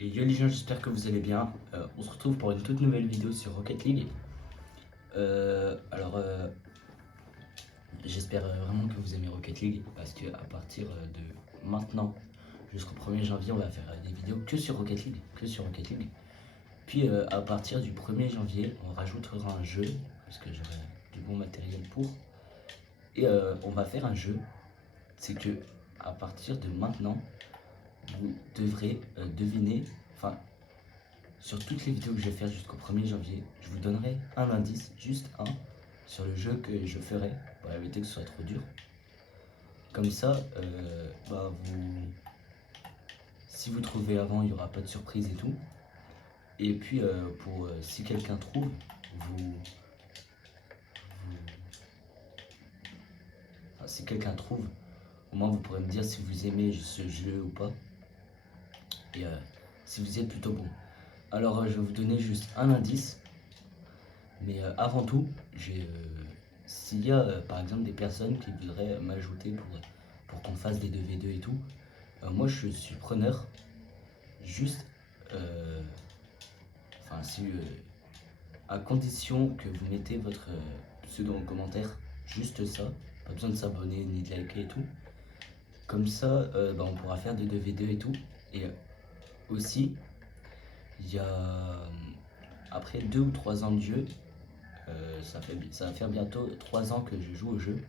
Et yo les gens, j'espère que vous allez bien. On se retrouve pour une toute nouvelle vidéo sur Rocket League. Alors, j'espère vraiment que vous aimez Rocket League parce que à partir de maintenant jusqu'au 1er janvier, on va faire des vidéos que sur Rocket League, que sur Rocket League. Puis à partir du 1er janvier, on rajoutera un jeu parce que j'aurai du bon matériel pour. Et on va faire un jeu. C'est que à partir de maintenant, vous devrez deviner, enfin sur toutes les vidéos que je vais faire jusqu'au 1er janvier, je vous donnerai un indice, juste un, sur le jeu que je ferai, pour éviter que ce soit trop dur. Comme ça, si vous trouvez avant, il n'y aura pas de surprise et tout. Et puis, si quelqu'un trouve, si quelqu'un trouve, au moins vous pourrez me dire si vous aimez ce jeu ou pas. Et si vous êtes plutôt bon. Alors, je vais vous donner juste un indice. Mais avant tout, s'il y a par exemple des personnes qui voudraient m'ajouter pour qu'on fasse des 2v2 et tout, moi je suis preneur. Juste, enfin, à condition que vous mettez votre pseudo en commentaire, juste ça, pas besoin de s'abonner ni de liker et tout. Comme ça, on pourra faire des 2v2 et tout. Et aussi, il y a après 2 ou 3 ans de jeu, ça va faire bientôt 3 ans que je joue au jeu.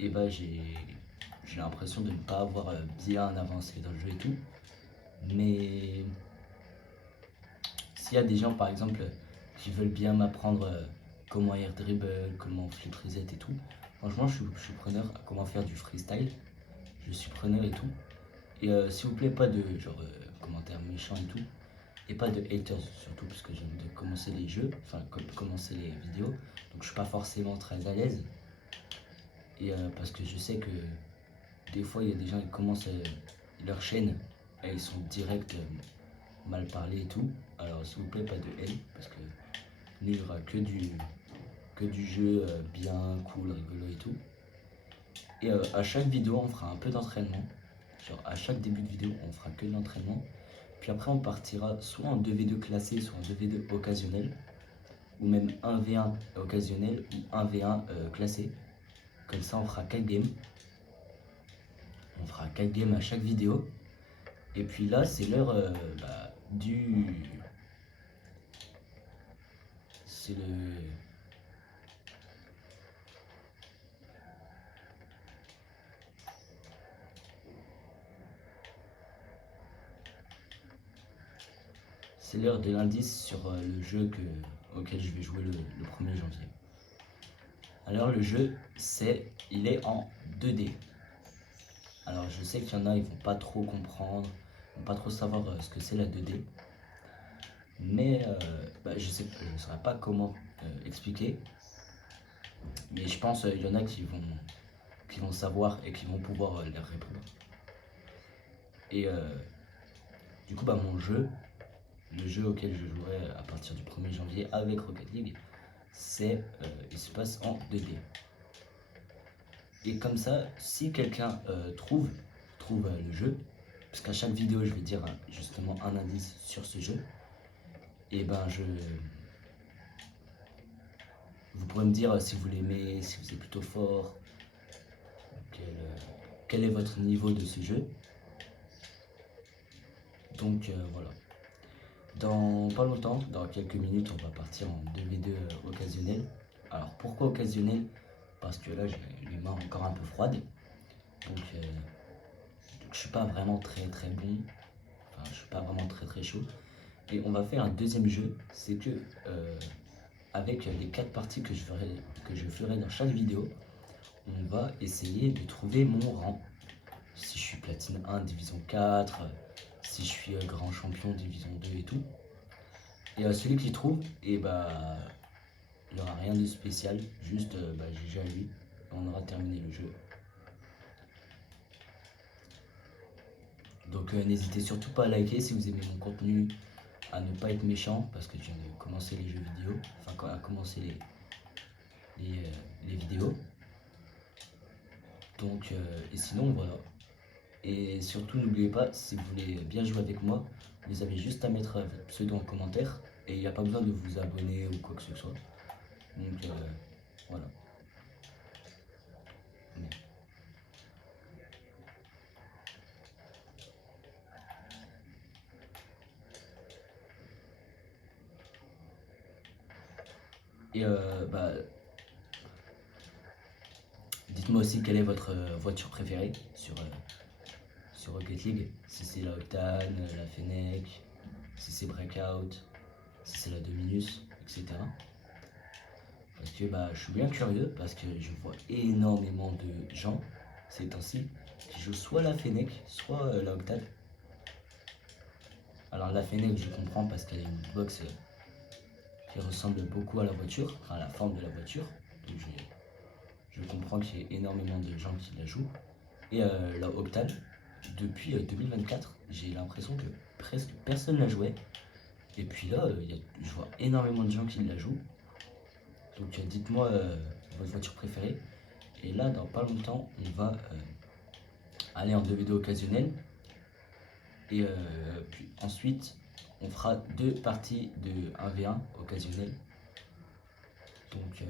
Et bah j'ai l'impression de ne pas avoir bien avancé dans le jeu et tout. Mais s'il y a des gens par exemple qui veulent bien m'apprendre comment air dribble, comment flip reset et tout, franchement je suis preneur à comment faire du freestyle. Je suis preneur et tout. Et s'il vous plaît, pas de commentaires méchants et tout. Et pas de haters surtout parce que je viens de commencer les jeux, enfin commencer les vidéos. Donc je suis pas forcément très à l'aise. Et parce que je sais que des fois il y a des gens qui commencent leur chaîne et ils sont direct mal parlés et tout. Alors s'il vous plaît, pas de haine parce que nous il y aura que du jeu bien cool, rigolo et tout. Et à chaque vidéo on fera un peu d'entraînement. Genre à chaque début de vidéo on fera que de l'entraînement. Puis après on partira soit en 2v2 classé, soit en 2v2 occasionnel. Ou même 1v1 occasionnel ou 1v1 classé. Comme ça on fera 4 games. On fera 4 games à chaque vidéo. Et puis là, c'est l'heure du... C'est le... C'est l'heure de l'indice sur le jeu auquel je vais jouer le 1er janvier. Alors le jeu, il est en 2D. Alors je sais qu'il y en a, ils vont pas trop comprendre, ils vont pas trop savoir ce que c'est la 2D. Mais je ne saurais pas comment expliquer. Mais je pense qu'il y en a qui vont savoir et qui vont pouvoir leur répondre. Et du coup, le jeu auquel je jouerai à partir du 1er janvier avec Rocket League, il se passe en 2D. Et comme ça, si quelqu'un trouve le jeu, parce qu'à chaque vidéo je vais dire justement un indice sur ce jeu, et vous pourrez me dire si vous l'aimez, si vous êtes plutôt fort, quel est votre niveau de ce jeu. Donc voilà. Dans pas longtemps, dans quelques minutes, on va partir en 2v2 occasionnel. Alors pourquoi occasionnel? Parce que là j'ai les mains encore un peu froides. Donc je suis pas vraiment très bon. Enfin je suis pas vraiment très chaud. Et on va faire un deuxième jeu. C'est que avec les 4 parties que je ferai dans chaque vidéo, on va essayer de trouver mon rang. Si je suis platine 1, division 4, si je suis grand champion, division 2 et tout. Et celui qui trouve, il n'y aura rien de spécial, juste GG à lui, on aura terminé le jeu. Donc n'hésitez surtout pas à liker si vous aimez mon contenu, à ne pas être méchant, parce que je viens de commencer les jeux vidéo, enfin à commencer les vidéos. Donc et sinon voilà. Et surtout n'oubliez pas, si vous voulez bien jouer avec moi, Vous avez juste à mettre votre pseudo en commentaire et il n'y a pas besoin de vous abonner ou quoi que ce soit. Donc voilà. Et dites-moi aussi quelle est votre voiture préférée sur Rocket League. Si c'est la Octane, la Fennec, si c'est Breakout, si c'est la Dominus, etc. Parce que je suis bien curieux, parce que je vois énormément de gens ces temps-ci qui jouent soit la Fennec, soit la Octane. Alors la Fennec, je comprends parce qu'elle a une box qui ressemble beaucoup à la voiture, enfin à la forme de la voiture. Donc je comprends qu'il y ait énormément de gens qui la jouent. Et la Octane, depuis 2024, j'ai l'impression que presque personne la jouait. Et puis là, je vois énormément de gens qui la jouent. Donc dites-moi votre voiture préférée. Et là, dans pas longtemps, on va aller en 2v2 occasionnel. Et puis ensuite, on fera 2 parties de 1v1 occasionnel. Donc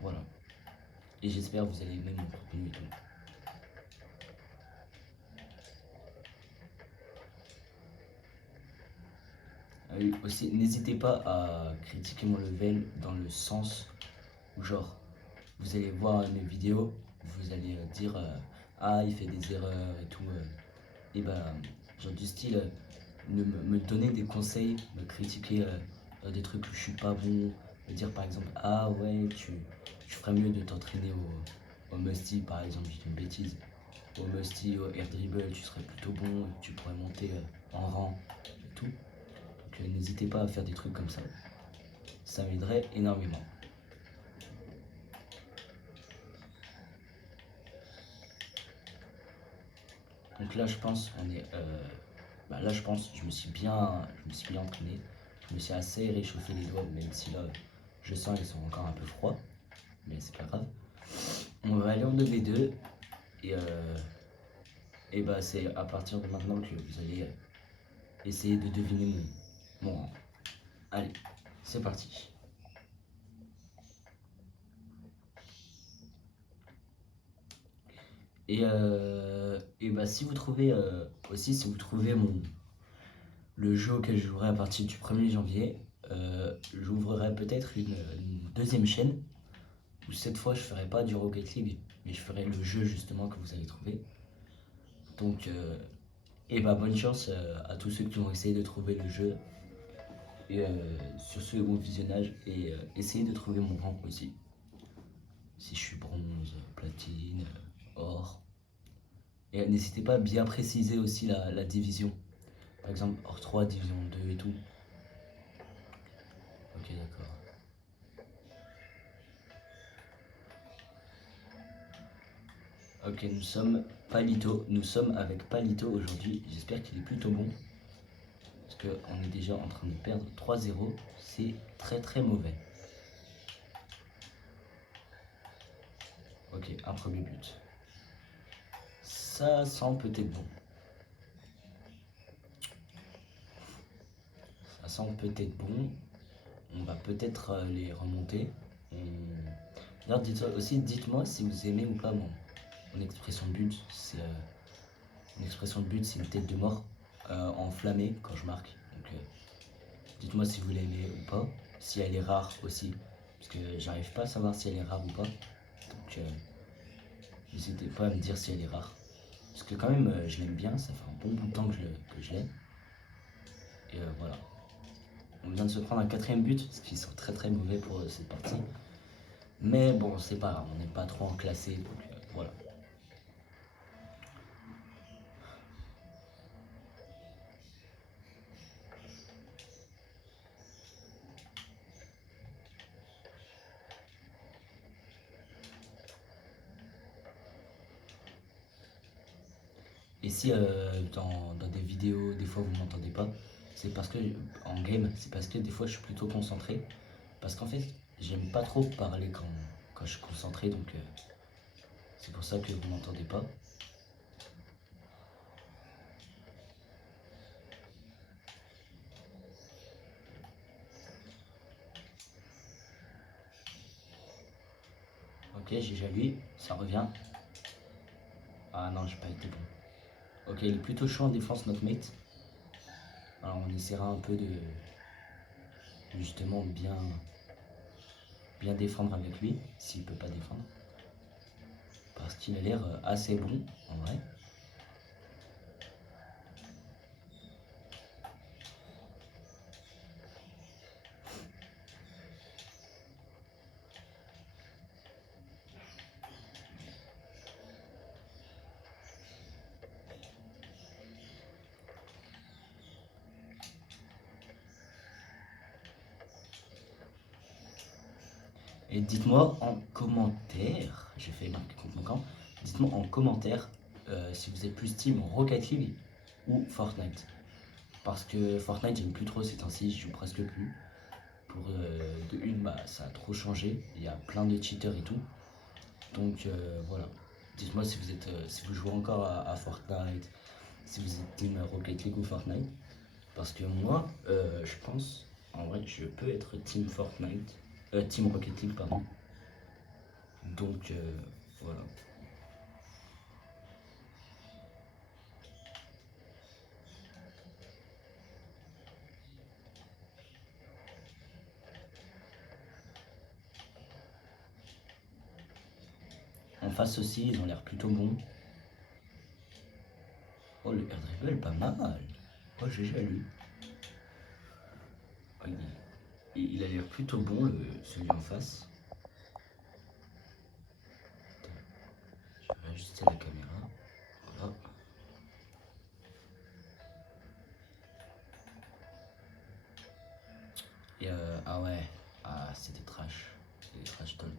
voilà. Et j'espère que vous allez aimer mon contenu et tout. Aussi, n'hésitez pas à critiquer mon level dans le sens où genre, vous allez voir mes vidéos, vous allez dire ah il fait des erreurs et tout. Et genre du style, me donner des conseils, me critiquer dans des trucs où je suis pas bon, me dire par exemple ah ouais tu ferais mieux de t'entraîner au Musty par exemple, je dis une bêtise. Au Musty, au Air Dribble, tu serais plutôt bon, tu pourrais monter en rang et tout. Donc n'hésitez pas à faire des trucs comme ça m'aiderait énormément. Donc là je pense là je pense je me suis bien entraîné, je me suis assez réchauffé les doigts même si là je sens qu'ils sont encore un peu froids, mais c'est pas grave. On va aller en 2v2 et c'est à partir de maintenant que vous allez essayer de deviner mon rang. Allez, c'est parti. Et si vous trouvez si vous trouvez le jeu auquel je jouerai à partir du 1er janvier, j'ouvrirai peut-être une deuxième chaîne où cette fois je ferai pas du Rocket League, mais je ferai le jeu justement que vous allez trouver. Donc bonne chance à tous ceux qui vont essayer de trouver le jeu. Et sur ce bon visionnage et essayez de trouver mon rang aussi. Si je suis bronze, platine, or. Et n'hésitez pas à bien préciser aussi la division. Par exemple, or 3, division 2 et tout. Ok, d'accord. Ok, nous sommes avec Palito aujourd'hui. J'espère qu'il est plutôt bon. Parce qu'on est déjà en train de perdre 3-0. C'est très très mauvais. Ok, un premier but. Ça sent peut-être bon. Ça sent peut-être bon. On va peut-être les remonter. D'ailleurs, dites-moi si vous aimez ou pas mon expression de but. Une expression de but, c'est une tête de mort enflammée quand je marque. Donc dites-moi si vous l'aimez ou pas. Si elle est rare aussi. Parce que j'arrive pas à savoir si elle est rare ou pas. Donc n'hésitez pas à me dire si elle est rare. Parce que quand même, je l'aime bien. Ça fait un bon bout de temps que je l'aime. Et voilà. On vient de se prendre un 4ème but, ce qui sont très très mauvais pour cette partie. Mais bon, c'est pas grave, on n'est pas trop enclassé, donc voilà. Et si dans des vidéos, des fois vous m'entendez pas, c'est parce que en game, c'est parce que des fois je suis plutôt concentré. Parce qu'en fait, j'aime pas trop parler quand je suis concentré, donc c'est pour ça que vous m'entendez pas. Donc voilà. Et si dans des vidéos, des fois vous m'entendez pas, c'est parce que en game, c'est parce que des fois je suis plutôt concentré. Parce qu'en fait, j'aime pas trop parler quand je suis concentré, donc c'est pour ça que vous m'entendez pas. j'ai déjà lui, ça revient. Ah non, j'ai pas été bon. Ok, il est plutôt chaud en défense, notre mate. Alors on essaiera un peu de justement bien défendre avec lui, s'il peut pas défendre. Parce qu'il a l'air assez bon, en vrai. Et dites-moi en commentaire, j'ai fait marquer contre mon camp, dites-moi en commentaire si vous êtes plus team Rocket League ou Fortnite. Parce que Fortnite, j'aime plus trop ces temps-ci, je joue presque plus. Pour de une, bah, ça a trop changé, il y a plein de cheaters et tout. Donc voilà, dites-moi si vous jouez encore à Fortnite, si vous êtes team Rocket League ou Fortnite. Parce que moi, je pense, en vrai, je peux être team Fortnite, team Rocket League, pardon. Donc voilà. En face aussi, ils ont l'air plutôt bons. Oh, le air dribble, pas mal. Oh, GG à lui. Oh, il a l'air plutôt bon, celui en face. Je vais ajuster la caméra. Voilà. Et ah ouais, ah, c'était trash. C'était trash talk.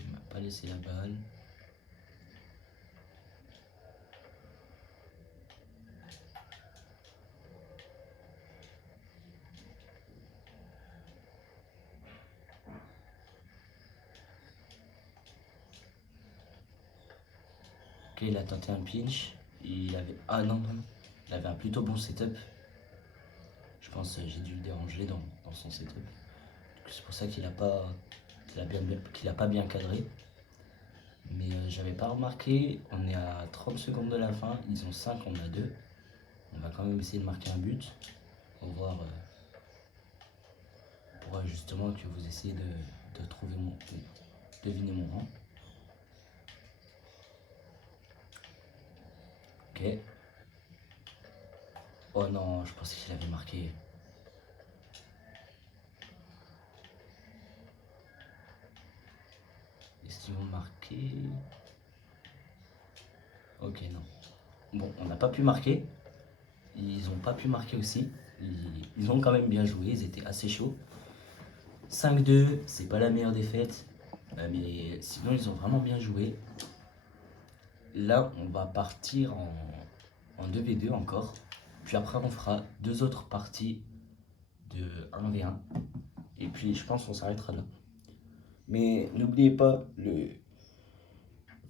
Il m'a pas laissé la balle. Ok, il a tenté un pinch. Il avait. Ah non, non, non. Il avait un plutôt bon setup. Je pense que j'ai dû le déranger dans son setup. C'est pour ça qu'il a pas bien cadré. Mais j'avais pas remarqué, on est à 30 secondes de la fin, ils ont 5, on a 2. On va quand même essayer de marquer un but. Pour voir, pour justement que vous essayez de trouver de deviner mon rang. Ok. Oh non, je pensais qu'il avait marqué. Est-ce qu'ils vont marquer? Ok, non. Bon, on n'a pas pu marquer. Ils n'ont pas pu marquer aussi. Ils ont quand même bien joué, ils étaient assez chauds. 5-2, c'est pas la meilleure défaite. Mais sinon, ils ont vraiment bien joué. Là, on va partir en 2v2 encore. Puis après, on fera 2 autres parties de 1v1. Et puis, je pense qu'on s'arrêtera là. Mais n'oubliez pas,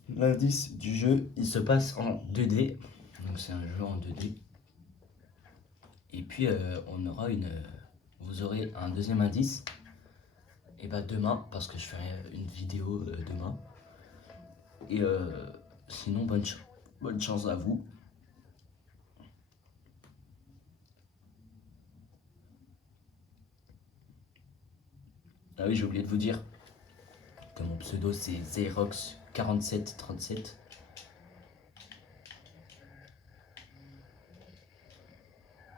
l'indice du jeu, il se passe en 2D. Donc, c'est un jeu en 2D. Et puis, vous aurez un deuxième indice. Et bah, demain, parce que je ferai une vidéo demain. Et sinon, bonne chance à vous. Ah oui, j'ai oublié de vous dire que mon pseudo c'est Zerox4737.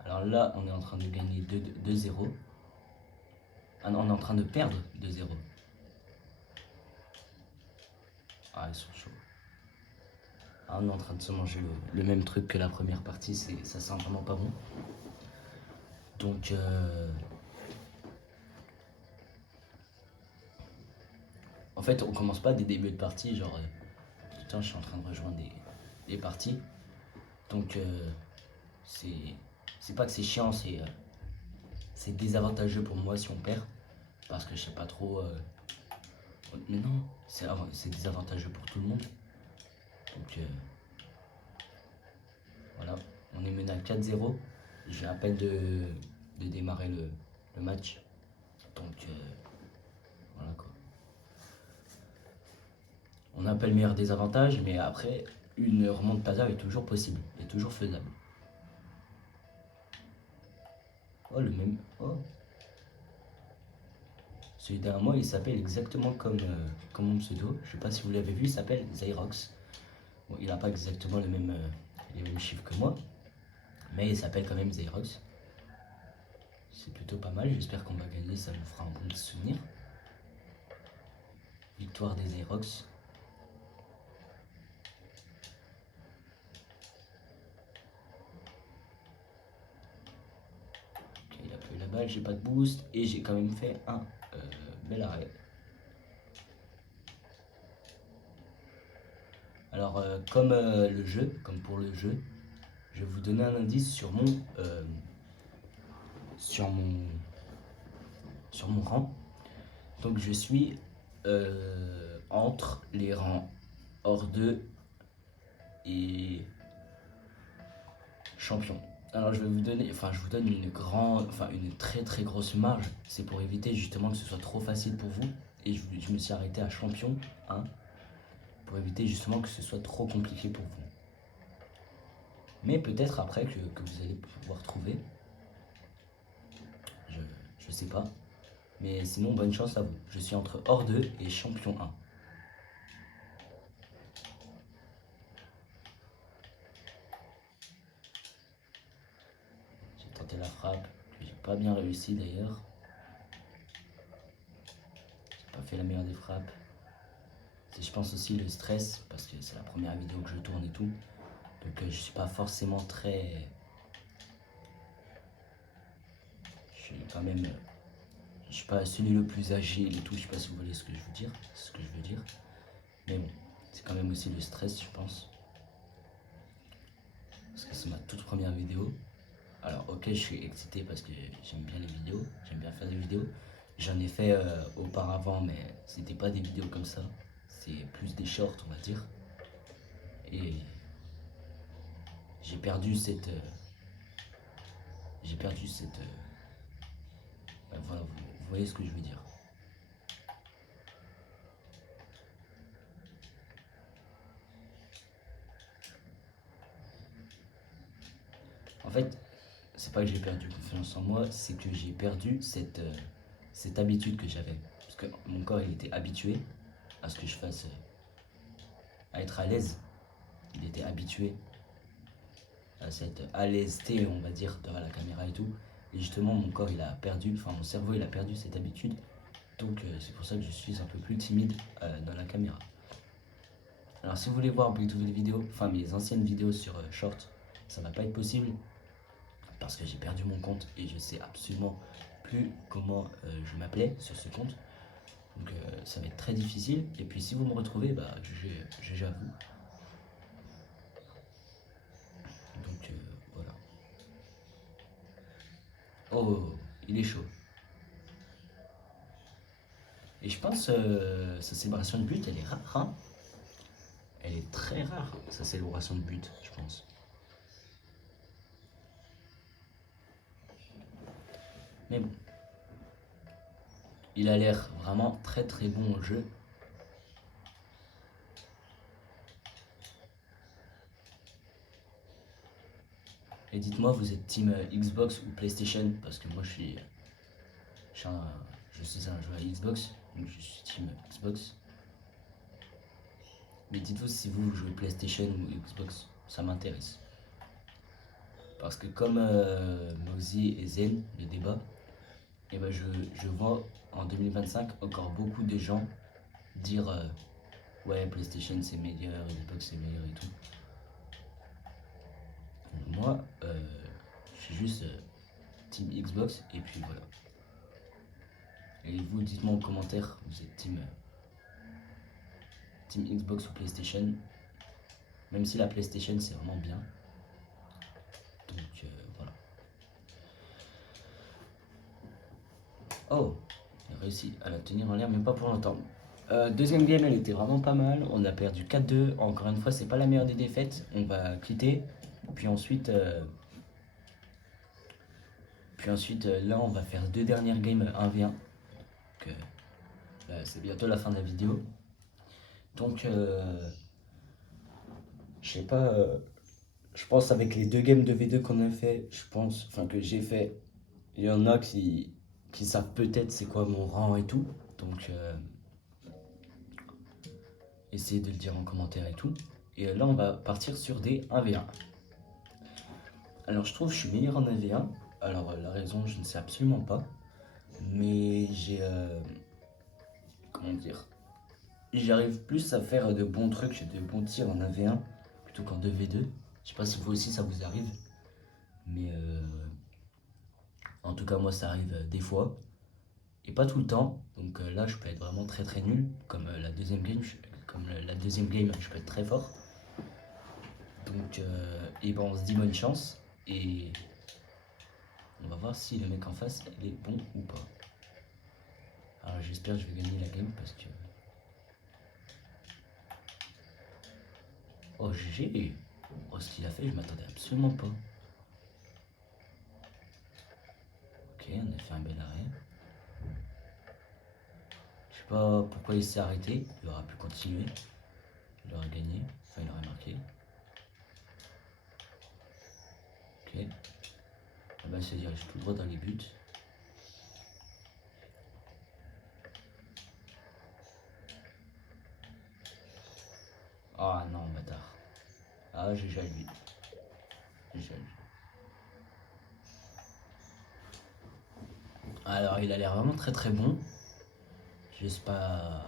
Alors là, on est en train de gagner 2-0. Ah non, on est en train de perdre 2-0. Ah, ils sont chauds. Ah, on est en train de se manger le même truc que la première partie, ça sent vraiment pas bon. Donc, en fait, on commence pas des débuts de partie, genre, putain, je suis en train de rejoindre des parties. Donc, c'est pas que c'est chiant, c'est désavantageux pour moi si on perd. Parce que je sais pas trop Mais non, c'est désavantageux pour tout le monde. Donc voilà, on est mené à 4-0. J'ai à peine de démarrer le match. Donc voilà quoi. On a un peu le meilleur des avantages, mais après, une remontada est toujours possible, est toujours faisable. Oh, le même. Oh. Celui derrière moi, il s'appelle exactement comme mon pseudo. Je sais pas si vous l'avez vu, il s'appelle Zyrox. Bon, il n'a pas exactement les mêmes chiffres que moi, mais il s'appelle quand même Zyrox. C'est plutôt pas mal, j'espère qu'on va gagner, ça me fera un bon souvenir. Victoire des Zyrox. Ok, il a pris la balle, j'ai pas de boost, et j'ai quand même fait un bel arrêt. Alors, comme pour le jeu, je vais vous donner un indice sur mon rang. Donc, je suis entre les rangs hors 2 et champion. Alors, je vous donne une très très grosse marge. C'est pour éviter justement que ce soit trop facile pour vous. Et je me suis arrêté à champion 1 pour éviter justement que ce soit trop compliqué pour vous. Mais peut-être après que vous allez pouvoir trouver. Je sais pas. Mais sinon, bonne chance à vous. Je suis entre hors 2 et champion 1. J'ai tenté la frappe, que j'ai pas bien réussi d'ailleurs. J'ai pas fait la meilleure des frappes. C'est, je pense aussi le stress, parce que c'est la première vidéo que je tourne et tout. Donc je suis pas forcément très... Je suis quand même... Je suis pas celui le plus agile et tout, je sais pas si vous voyez ce que je veux dire. Ce que je veux dire. Mais bon, c'est quand même aussi le stress, je pense. Parce que c'est ma toute première vidéo. Alors ok, je suis excité parce que j'aime bien les vidéos, j'aime bien faire des vidéos. J'en ai fait auparavant, mais c'était pas des vidéos comme ça. C'est plus des shorts, on va dire. Et j'ai perdu cette... voilà, vous voyez ce que je veux dire. En fait, c'est pas que j'ai perdu confiance en moi, c'est que j'ai perdu cette habitude que j'avais. Parce que mon corps, il était habitué à ce que je fasse, à être à l'aise. Il était habitué à cette à l'aisité, on va dire, devant la caméra et tout. Et justement, mon corps, il a perdu, enfin mon cerveau, il a perdu cette habitude. Donc c'est pour ça que je suis un peu plus timide dans la caméra. Alors si vous voulez voir mes nouvelles vidéos, enfin mes anciennes vidéos sur Short, ça va pas être possible parce que j'ai perdu mon compte et je sais absolument plus comment je m'appelais sur ce compte. Donc ça va être très difficile. Et puis si vous me retrouvez, bah j'avoue. Donc voilà. Oh, il est chaud. Et je pense sa célébration de but, elle est rare. Hein, elle est très rare, sa célébration de but, je pense. Mais bon. Il a l'air vraiment très très bon au jeu. Et dites-moi, vous êtes team Xbox ou PlayStation? Parce que moi je suis un joueur Xbox, donc je suis team Xbox. Mais dites-vous si vous jouez PlayStation ou Xbox, ça m'intéresse. Parce que comme Mozy et Zen, le débat, et ben je vois en 2025 encore beaucoup de gens dire ouais PlayStation c'est meilleur, Xbox c'est meilleur et tout. Donc moi je suis juste team Xbox et puis voilà. Et vous dites-moi en commentaire, vous êtes team Xbox ou PlayStation. Même si la PlayStation c'est vraiment bien. Donc voilà. Oh, il a réussi à la tenir en l'air mais pas pour longtemps. Deuxième game, elle était vraiment pas mal. On a perdu 4-2. Encore une fois, c'est pas la meilleure des défaites. On va quitter. Puis ensuite, là, on va faire deux dernières games 1v1. Donc, c'est bientôt la fin de la vidéo. Donc, je sais pas. Je pense avec les deux games de V2 qu'on a fait, que j'ai fait, il y en a qui savent peut-être c'est quoi mon rang et tout. Donc, essayez de le dire en commentaire et tout. Et là, on va partir sur des 1v1. Alors, je trouve que je suis meilleur en 1v1. Alors, la raison, je ne sais absolument pas. Mais j'ai. Comment dire? J'arrive plus à faire de bons trucs, de bons tirs en 1v1 plutôt qu'en 2v2. Je sais pas si vous aussi ça vous arrive. Mais en tout cas, moi, ça arrive des fois. Et pas tout le temps. Donc là, je peux être vraiment très très nul. Comme la deuxième game, je peux être très fort. Donc, et ben, on se dit bonne chance. Et on va voir si le mec en face, il est bon ou pas. Alors, j'espère que je vais gagner la game parce que... Oh, GG. Oh, ce qu'il a fait, je m'attendais absolument pas. Ok, on a fait un bel arrêt. Je sais pas pourquoi il s'est arrêté. Il aurait pu continuer. Il aurait gagné. Enfin, il aurait marqué. Ok. Ah bah, se dirige tout droit dans les buts. Ah non, bâtard. Ah, j'ai déjà lui. Alors, il a l'air vraiment très très bon. J'ai pas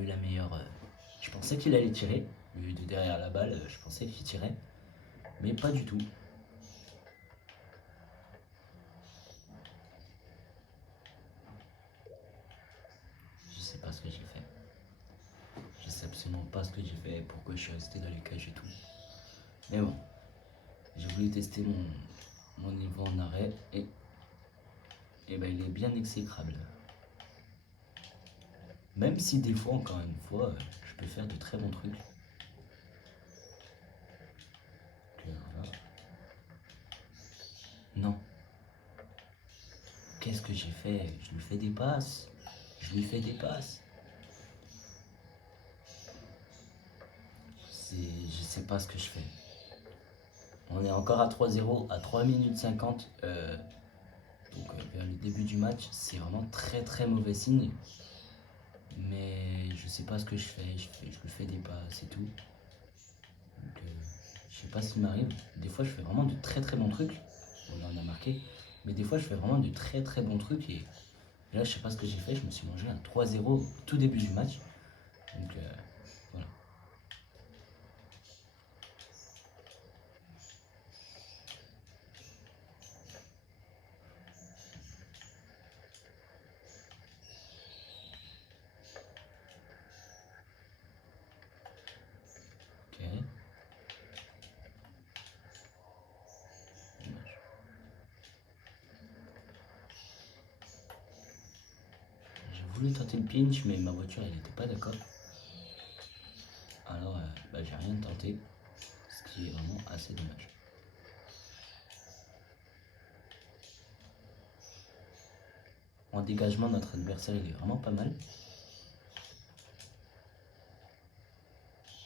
eu la meilleure. Je pensais qu'il allait tirer. Vu de derrière la balle, je pensais qu'il tirait. Mais pas du tout. Je sais pas ce que j'ai fait. Je sais absolument pas ce que j'ai fait, pourquoi je suis resté dans les cages et tout. Mais bon, j'ai voulu tester mon niveau en arrêt et ben il est bien exécrable. Même si des fois, encore une fois, je peux faire de très bons trucs. Ok, voilà. Non. Qu'est-ce que j'ai fait? Je lui fais des passes. Je lui fais des passes. Je sais pas ce que je fais. On est encore à 3-0, à 3 minutes 50. Donc vers le début du match, c'est vraiment très très mauvais signe. Mais je sais pas ce que je fais, je lui fais des passes et tout. Donc je sais pas ce qui m'arrive. Des fois je fais vraiment de très très bons trucs. Bon là on a marqué. Mais des fois je fais vraiment de très très bons trucs et là je sais pas ce que j'ai fait. Je me suis mangé un 3-0 au tout début du match. Donc voilà. Ok. Dommage. J'ai voulu tenter le pinch mais ma voiture elle était pas d'accord. Alors bah, j'ai rien tenté. Ce qui est vraiment assez dommage. En dégagement, notre adversaire il est vraiment pas mal.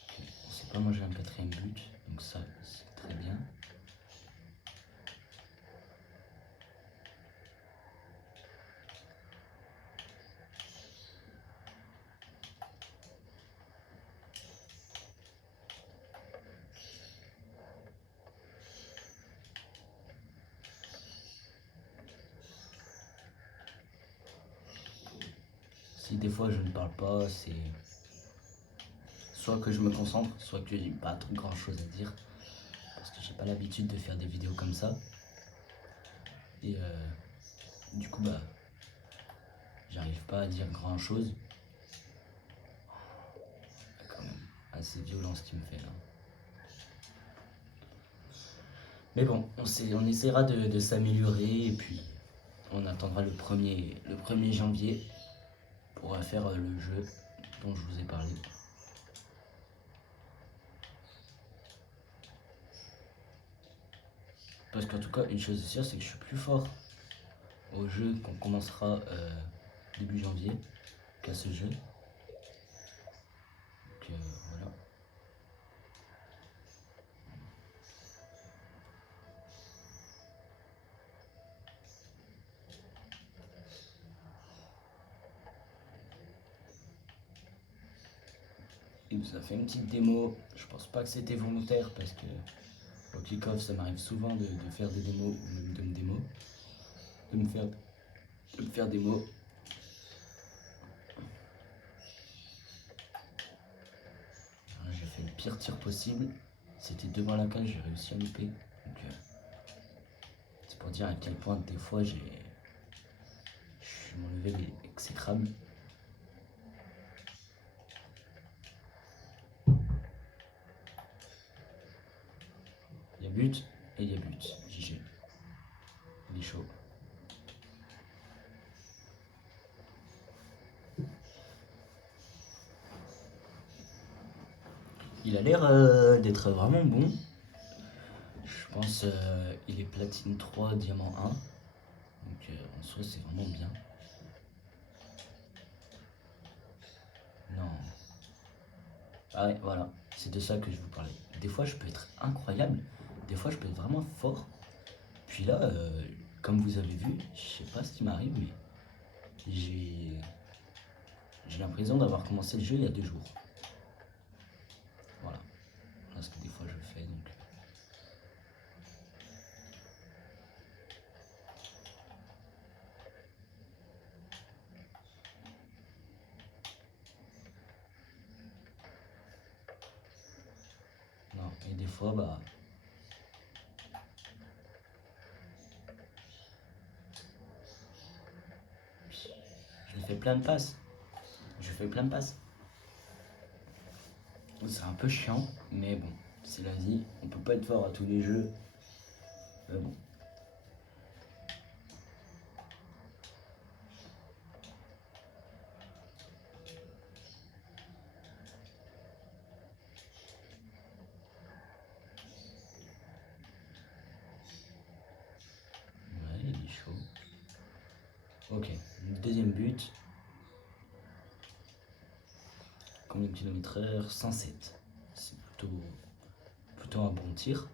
Okay. On s'est pas mangé un quatrième but, donc ça c'est très bien. Si des fois je ne parle pas, c'est soit que je me concentre, soit que j'ai pas grand chose à dire. Parce que j'ai pas l'habitude de faire des vidéos comme ça. Et du coup, bah, j'arrive pas à dire grand chose. C'est quand même assez violent ce qu'il me fait là. Mais bon, on essaiera de s'améliorer et puis on attendra le 1er janvier pour faire le jeu dont je vous ai parlé. Parce qu'en tout cas, une chose est sûre, c'est que je suis plus fort au jeu qu'on commencera début janvier qu'à ce jeu. Donc voilà. Il nous a fait une petite démo. Je pense pas que c'était volontaire parce que au kick-off, ça m'arrive souvent de faire des démos ou même de me faire des mots. J'ai fait le pire tir possible. C'était devant la cage, j'ai réussi à louper. Donc c'est pour dire à quel point des fois mon level est exécrable. Il y a but et il y a but. GG. Il est chaud. Il a l'air d'être vraiment bon. Je pense il est platine 3, diamant 1. Donc en soi c'est vraiment bien. Non. Ah ouais, voilà. C'est de ça que je vous parlais. Des fois je peux être incroyable. Des fois je peux être vraiment fort. Puis là, comme vous avez vu, je sais pas ce qui m'arrive, mais j'ai l'impression d'avoir commencé le jeu il y a 2 jours. Voilà. Voilà ce que des fois je fais donc. Non, et des fois bah. Je fais plein de passes. Je fais plein de passes. C'est un peu chiant, mais bon, c'est la vie. On peut pas être fort à tous les jeux. Mais bon. Ouais, il est chaud. Ok, deuxième but. Combien de kilomètres heure? 107. C'est plutôt un bon tir.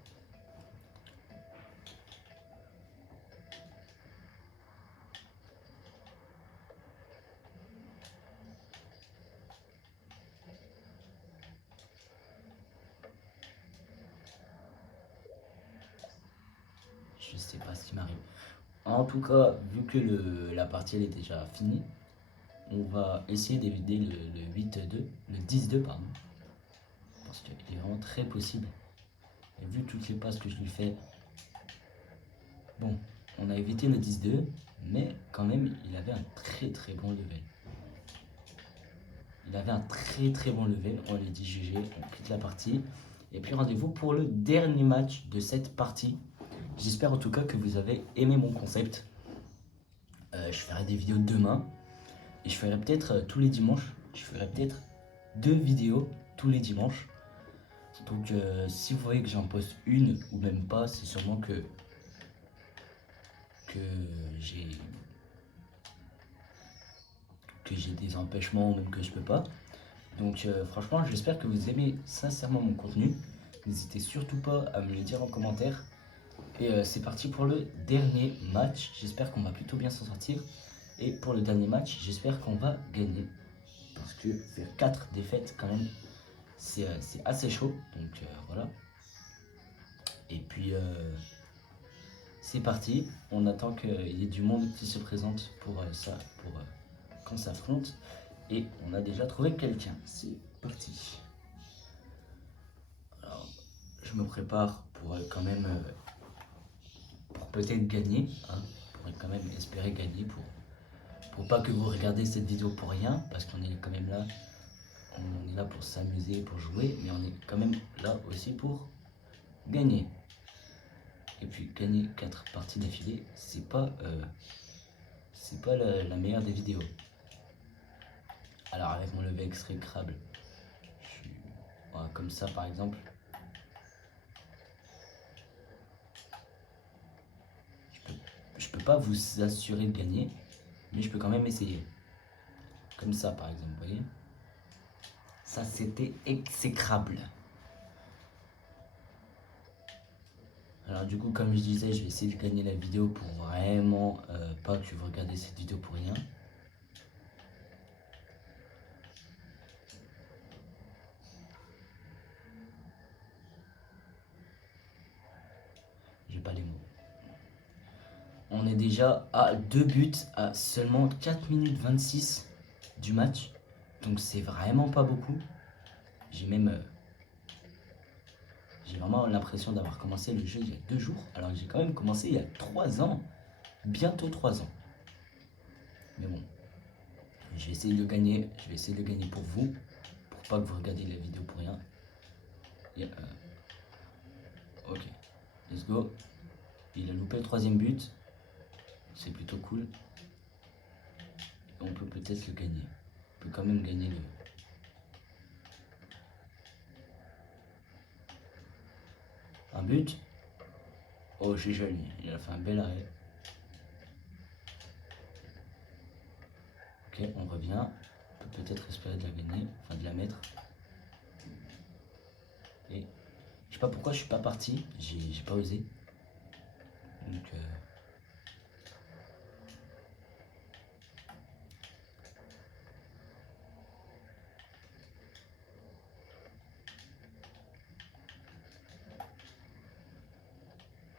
Je sais pas ce qui m'arrive. En tout cas, vu que la partie elle est déjà finie, on va essayer d'éviter le 8-2, le 10-2 pardon. Parce qu'il est vraiment très possible. Et vu toutes les passes que je lui fais, bon, on a évité le 10-2, mais quand même, il avait un très très bon level. Il avait un très très bon level, on lui dit GG, on quitte la partie. Et puis rendez-vous pour le dernier match de cette partie. J'espère en tout cas que vous avez aimé mon concept. Je ferai des vidéos demain. Et je ferai peut-être tous les dimanches, je ferai peut-être 2 vidéos tous les dimanches. Donc si vous voyez que j'en poste une ou même pas, c'est sûrement que j'ai des empêchements ou même que je peux pas. Donc franchement, j'espère que vous aimez sincèrement mon contenu. N'hésitez surtout pas à me le dire en commentaire. Et c'est parti pour le dernier match. J'espère qu'on va plutôt bien s'en sortir. Et pour le dernier match, j'espère qu'on va gagner. Parce que faire 4 défaites quand même, c'est assez chaud. Donc voilà. Et puis c'est parti. On attend qu'il y ait du monde qui se présente pour ça, pour qu'on s'affronte. Et on a déjà trouvé quelqu'un. C'est parti. Alors, je me prépare pour quand même, pour peut-être gagner. Hein, pour quand même espérer gagner pour pas que vous regardez cette vidéo pour rien. Parce qu'on est quand même là. On est là pour s'amuser, pour jouer. Mais on est quand même là aussi pour gagner. Et puis gagner 4 parties d'affilée, c'est pas la meilleure des vidéos. Alors avec mon level exécrable, je suis voilà, comme ça par exemple. Je peux pas vous assurer de gagner, mais je peux quand même essayer. Comme ça par exemple, vous voyez. Ça c'était exécrable. Alors du coup, comme je disais, je vais essayer de gagner la vidéo pour vraiment pas que vous regardez cette vidéo pour rien. J'ai pas les mots. On est déjà à 2 buts à seulement 4 minutes 26 du match. Donc c'est vraiment pas beaucoup. J'ai même... j'ai vraiment l'impression d'avoir commencé le jeu il y a 2 jours. Alors que j'ai quand même commencé il y a 3 ans. Bientôt 3 ans. Mais bon. Je vais essayer de le gagner. Je vais essayer de le gagner pour vous. Pour pas que vous regardiez la vidéo pour rien. Et, ok. Let's go. Il a loupé le 3e but. C'est plutôt cool. On peut peut-être le gagner. On peut quand même gagner le... Un but. Oh, c'est joli. Il a fait un bel arrêt. Ok, on revient. On peut peut-être espérer de la gagner. Enfin, de la mettre. Et je sais pas pourquoi je suis pas parti. J'ai pas osé. Donc...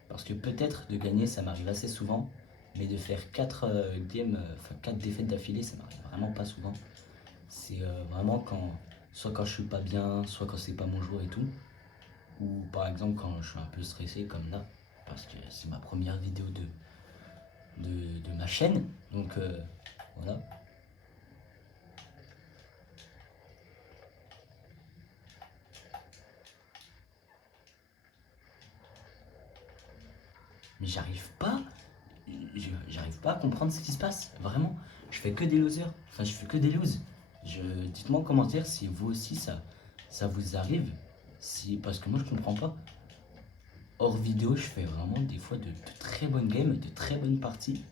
parce que peut-être de gagner, ça m'arrive assez souvent. Mais de faire 4 games, enfin 4 défaites d'affilée, ça m'arrive vraiment pas souvent. C'est vraiment quand... soit quand je suis pas bien, soit quand c'est pas mon jour et tout. Ou par exemple quand je suis un peu stressé comme là. Parce que c'est ma première vidéo de ma chaîne. Donc voilà. Mais j'arrive pas à comprendre ce qui se passe. Vraiment. Je fais que des losers. Enfin, je fais que des loses. Dites-moi en commentaire si vous aussi ça vous arrive. Si, parce que moi je comprends pas. Hors vidéo, je fais vraiment des fois de très bonnes games, de très bonnes parties.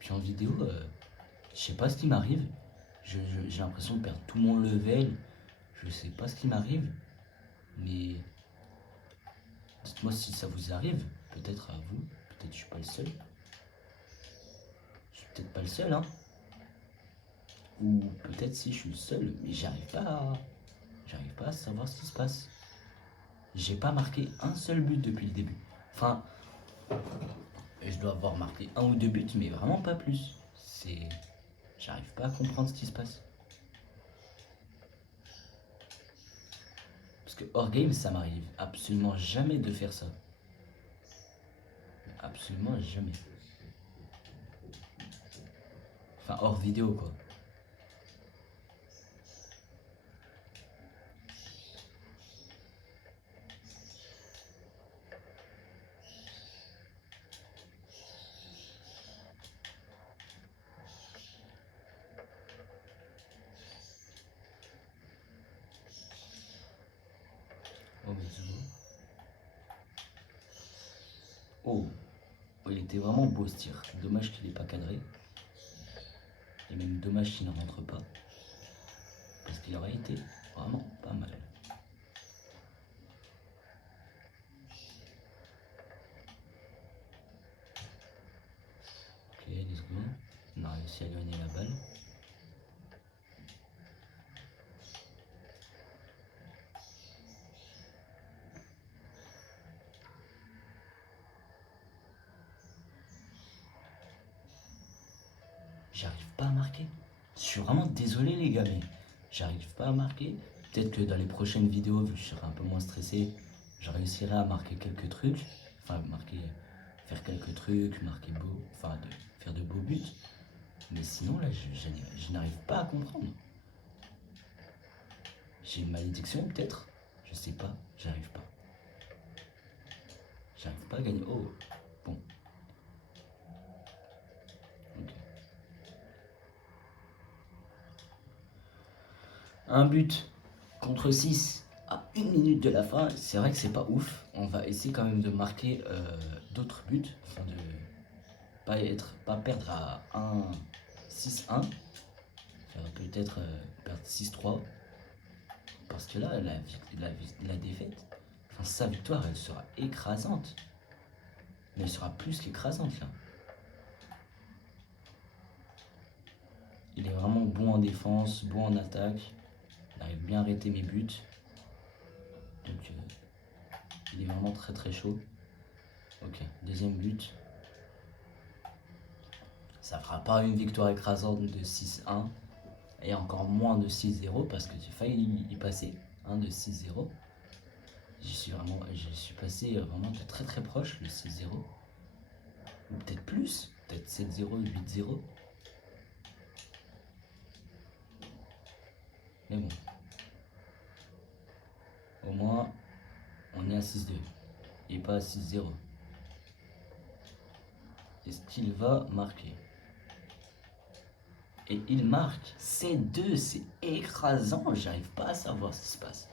Puis en vidéo, je sais pas ce qui m'arrive. J'ai l'impression de perdre tout mon level. Je sais pas ce qui m'arrive. Mais dites-moi si ça vous arrive. Peut-être à vous. Peut-être je suis pas le seul. Je suis peut-être pas le seul, hein. Ou peut-être si je suis le seul, mais j'arrive pas à savoir ce qui se passe. J'ai pas marqué un seul but depuis le début. Enfin, je dois avoir marqué 1 ou 2 buts, mais vraiment pas plus. J'arrive pas à comprendre ce qui se passe. Parce que hors game, ça m'arrive absolument jamais de faire ça. Absolument jamais. Enfin, hors vidéo, quoi. Oh, mais c'est beau. Oh, oh, il était vraiment beau ce tir. Dommage qu'il n'est pas cadré. Et même dommage qu'il ne rentre pas. Parce qu'il aurait été vraiment pas mal. Ok, let's go. On a réussi à gagner la balle. J'arrive pas à marquer. Je suis vraiment désolé les gars, mais j'arrive pas à marquer. Peut-être que dans les prochaines vidéos, vu que je serai un peu moins stressé, je réussirai à marquer quelques trucs. Enfin, faire quelques trucs, marquer beau, enfin, faire de beaux buts. Mais sinon, là, je n'arrive pas à comprendre. J'ai une malédiction peut-être. Je sais pas, j'arrive pas. J'arrive pas à gagner. Oh, bon. Ok. Un but contre 6 à 1 minute de la fin, c'est vrai que c'est pas ouf. On va essayer quand même de marquer d'autres buts, afin de pas perdre à 6-1. Peut-être perdre 6-3. Parce que là, la défaite, enfin sa victoire, elle sera écrasante. Mais elle sera plus qu'écrasante là. Il est vraiment bon en défense, bon en attaque. Il arrive bien à arrêter mes buts. Donc il est vraiment très très chaud. Ok, deuxième but. Ça fera pas une victoire écrasante de 6-1. Et encore moins de 6-0 parce que j'ai failli y passer. De 6-0. Je suis passé vraiment de très très proche, le 6-0. Ou peut-être plus, peut-être 7-0, 8-0. Mais bon. Au moins, on est à 6-2. Et pas à 6-0. Est-ce qu'il va marquer? Et il marque. C2, c'est écrasant. J'arrive pas à savoir ce qui se passe.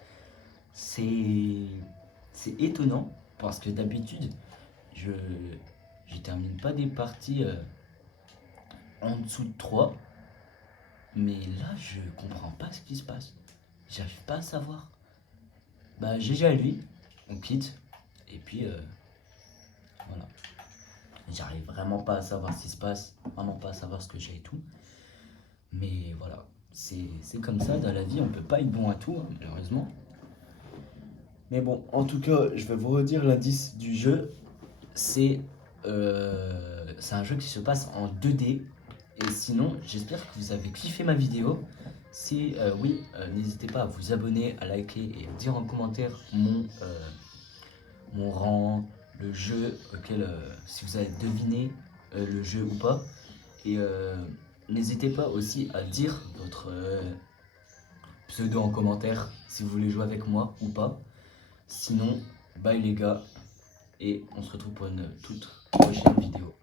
C'est étonnant parce que d'habitude, je termine pas des parties en dessous de 3. Mais là, je comprends pas ce qui se passe. J'arrive pas à savoir. Bah, GG à lui. On quitte. Et puis, voilà. J'arrive vraiment pas à savoir ce qui se passe. Vraiment pas à savoir ce que j'ai et tout. Mais voilà. C'est comme ça dans la vie. On peut pas être bon à tout, hein, malheureusement. Mais bon, en tout cas, je vais vous redire l'indice du jeu. C'est un jeu qui se passe en 2D. Et sinon, j'espère que vous avez kiffé ma vidéo. Si oui, n'hésitez pas à vous abonner, à liker et à dire en commentaire mon rang, le jeu auquel, si vous avez deviné le jeu ou pas. Et n'hésitez pas aussi à dire votre pseudo en commentaire si vous voulez jouer avec moi ou pas. Sinon, bye les gars, et on se retrouve pour une toute prochaine vidéo.